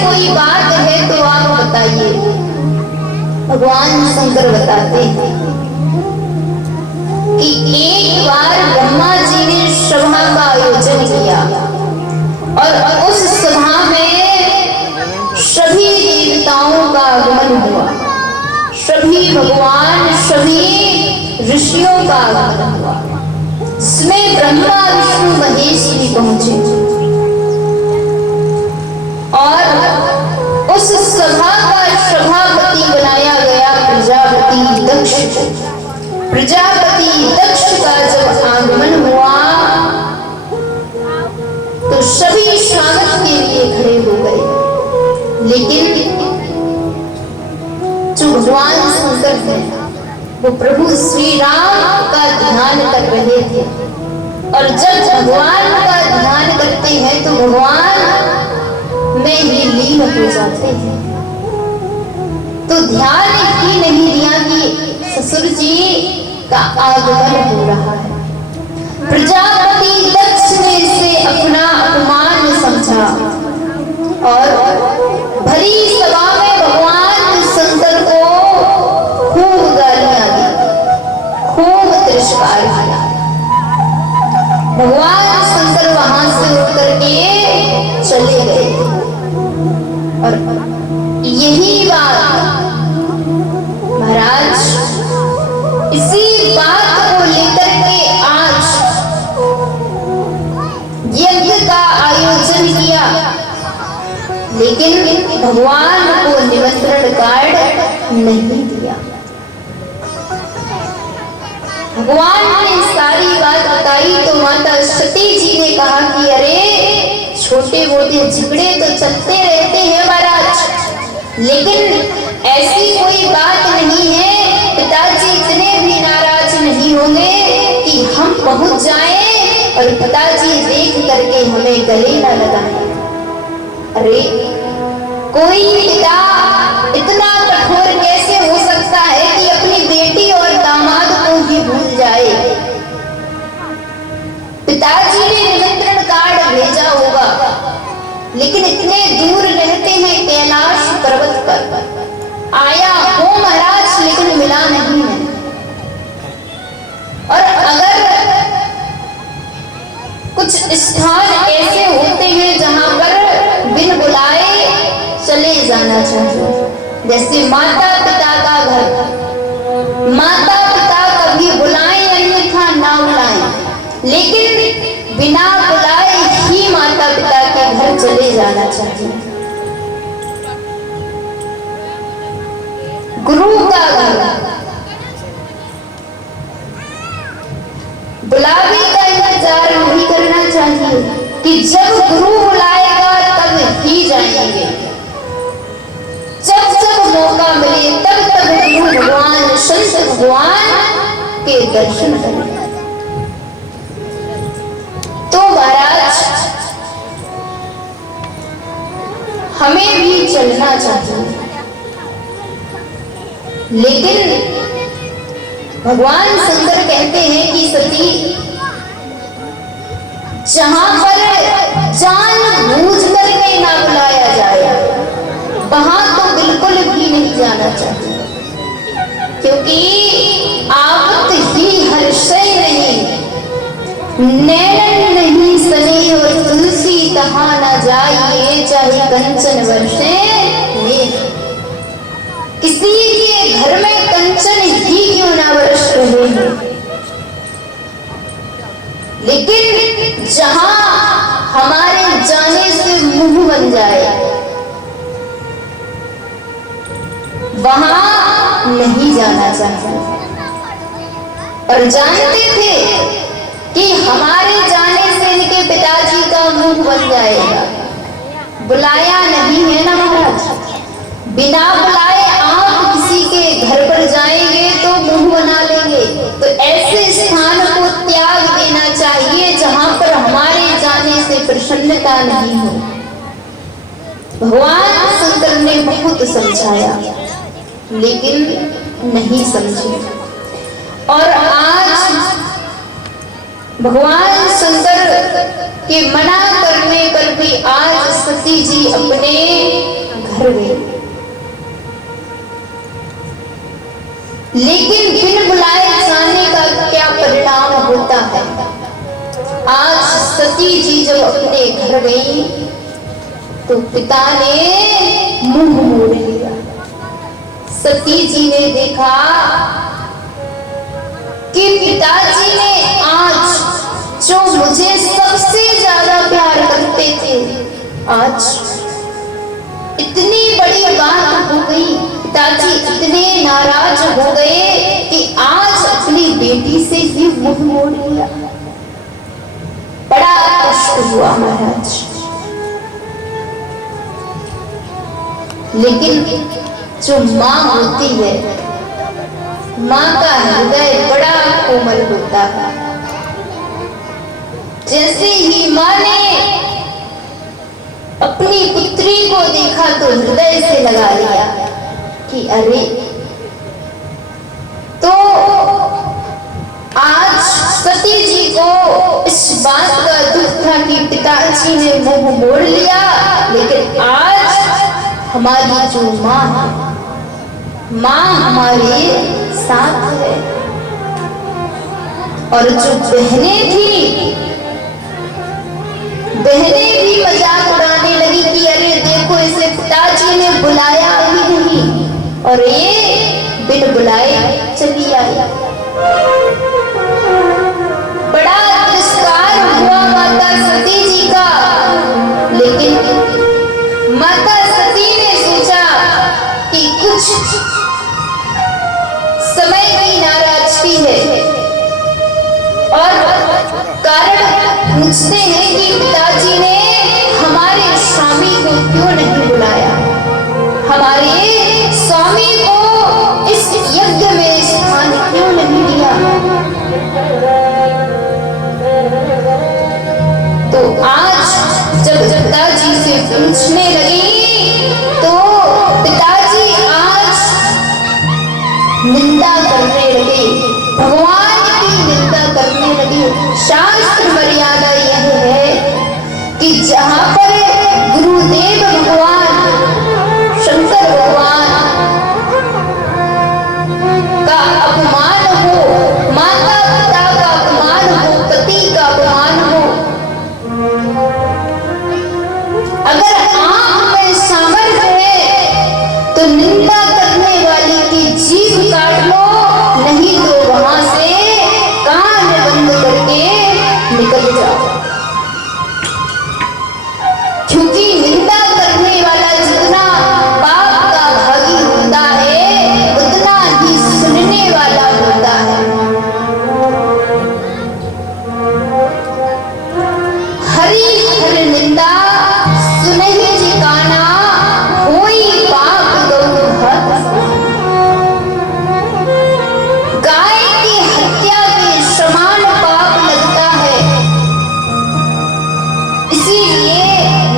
कोई बात है तो आप बताइए। भगवान शंकर बताते हैं कि एक बार ब्रह्मा जी ने सभा का आयोजन किया और उस सभा में सभी देवताओं का आगमन हुआ, सभी भगवान सभी ऋषियों का आगमन हुआ। इसमें ब्रह्मा विष्णु महेश भी पहुंचे और उस सभा का सभापति बनाया गया प्रजापति दक्ष। प्रजापति दक्ष का जब आगमन हुआ तो सभी स्वागत के लिए खड़े हो गए, लेकिन जो भगवान शंकर थे वो प्रभु श्री राम का ध्यान कर रहे थे, और जब भगवान का ध्यान करते हैं तो भगवान में ही लीन हो जाते हैं। तो ध्यान ही नहीं दिया कि ससुर जी का आगमन हो रहा है। प्रजापति दक्ष ने इसे अपना अपमान समझा और भरी सभा में भगवान शंकर को खूब गालियां दी, खूब तिरस्कार किया। भगवान शंकर वहां से उतर के चले गए और यही बात महाराज, इसी बात को लेकर के आज यज्ञ का आयोजन किया, लेकिन भगवान को निमंत्रण कार्ड नहीं दिया। भगवान ने सारी बात बताई तो माता सती जी ने कहा कि अरे छोटे मोटे झगड़े तो चलते रहते हैं महाराज, लेकिन ऐसी कोई बात नहीं है। पिताजी इतने भी नाराज नहीं होंगे कि हम पहुंच जाएं और पिताजी देख करके हमें गले न लगाएं। अरे कोई पिता इतना कठोर कैसे हो सकता है कि अपनी बेटी और दामाद को ही भूल जाए। पिताजी ने निमंत्रण कार्ड भेजा होगा, लेकिन इतने दूर रहते हैं कैलाश पर्वत पर, आया हो महाराज लेकिन मिला नहीं है। और अगर कुछ स्थान ऐसे होते हैं जहां पर बिन बुलाए चले जाना चाहिए, जैसे माता पिता का घर, माता पिता कभी बुलाएं अन्यथा ना बुलाएं, लेकिन बिना बुलाए ही माता पिता के घर चले जाना चाहिए। गुरु का घर, बुलावे का इंतजार नहीं करना चाहिए कि जब गुरु बुलाएगा तब ही जाएंगे। जब जब मौका मिले तब तब गुरु भगवान शंकर भगवान के दर्शन करें। तो महाराज हमें भी चलना चाहिए, लेकिन भगवान शंकर कहते हैं कि सती जहां पर जानबूझ करके ना बुलाया जाए वहां तो बिल्कुल भी नहीं जाना चाहिए, क्योंकि आवत ही हर्षय नहीं, नैनन नहीं सने और तुलसी तहां ना जाइए, चाहे कंचन वर्षे में। किसी के घर में कंचन ही क्यों ना बरस रहे हैं, लेकिन जहां हमारे जाने से मुंह बन जाए वहां नहीं जाना चाहिए। और जानते थे कि हमारे जाने से इनके पिताजी का मुंह बन जाएगा, बुलाया नहीं है ना महाराज। बिना बुलाए आप किसी के घर पर जाएंगे तो मुंह बना लेंगे, तो ऐसे स्थान को त्याग देना चाहिए जहां पर हमारे जाने से प्रसन्नता नहीं हो। भगवान शंकर ने बहुत समझाया लेकिन नहीं समझे, और आज भगवान शंकर के मना करने पर भी आज सती जी अपने घर गई। लेकिन बिन बुलाए जाने का क्या परिणाम होता है। आज सती जी जब अपने घर गई तो पिता ने मुंह मोड़ लिया। सती जी ने देखा कि पिताजी ने आज जो मुझे सबसे ज्यादा प्यार करते थे, आज इतनी बड़ी बात हो गई। पिताजी इतने नाराज हो गए कि आज अपनी बेटी से भी मुंह मोड़ लिया। बड़ा कष्ट हुआ महाराज। लेकिन जो माँ होती है, माँ का हृदय बड़ा कोमल होता है। जैसे ही माँ ने अपनी पुत्री को देखा तो हृदय से लगा लिया कि अरे, तो आज सती जी को इस बात का दुख था कि पिताजी ने मुंह मोड़ लिया, लेकिन आज हमारी जो माँ है, माँ हमारे साथ है। और जो बहनें थी, बहनें भी मजाक उड़ाने लगी कि अरे देखो, इसे पिताजी ने बुलाया ही नहीं और ये बिन बुलाए चली आई। बड़ा तिरस्कार हुआ माता सती जी का। लेकिन माता सती ने सोचा कि कुछ समय की नाराजगी है और कारण पूछते हैं कि पिताजी ने हमारे स्वामी को क्यों नहीं बुलाया, हमारे स्वामी को इस यज्ञ में स्थान क्यों नहीं दिया। तो आज जब पिताजी से पूछने लगी तो पिताजी आज निंदा करने लगे, भगवान की निंदा करने लगे। शास्त्र मर्यादा यह है कि जहां पर गुरुदेव भगवान शंकर भगवान का अपमान हो, माता पिता का अपमान हो, पति का अपमान हो, अगर आंख में सामर्थ्य है तो निंदा करने वाली की जीभ काट लो, नहीं तो वहां से कान बंद करके निकल जाओ। क्योंकि निंदा करने वाला जितना पाप का भागी होता है, उतना ही सुनने वाला होता है। हरि हर निंदा सुनहि जी काना, होई पाप गौ हत। गाय की हत्या के समान पाप लगता है। इसीलिए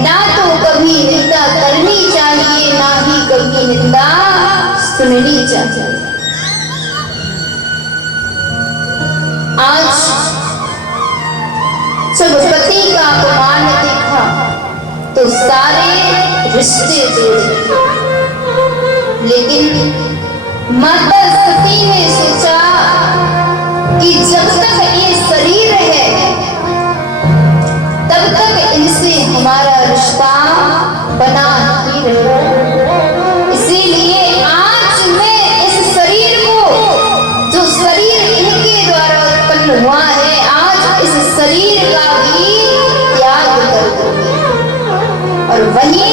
ना तो कभी निंदा करनी चाहिए, ना ही कभी निंदा सुननी चाहिए। आज जब पति का अपमान देखा तो सारे रिश्ते तोड़ दिए। लेकिन माता सती ने सोचा कि जब तक ये शरीर है तब तक इनसे हमारा रिश्ता बना ही रहेगा। इसीलिए आज मैं इस शरीर को, जो शरीर इनके द्वारा उत्पन्न हुआ है, आज इस शरीर का भी त्याग कर दूंगी और वही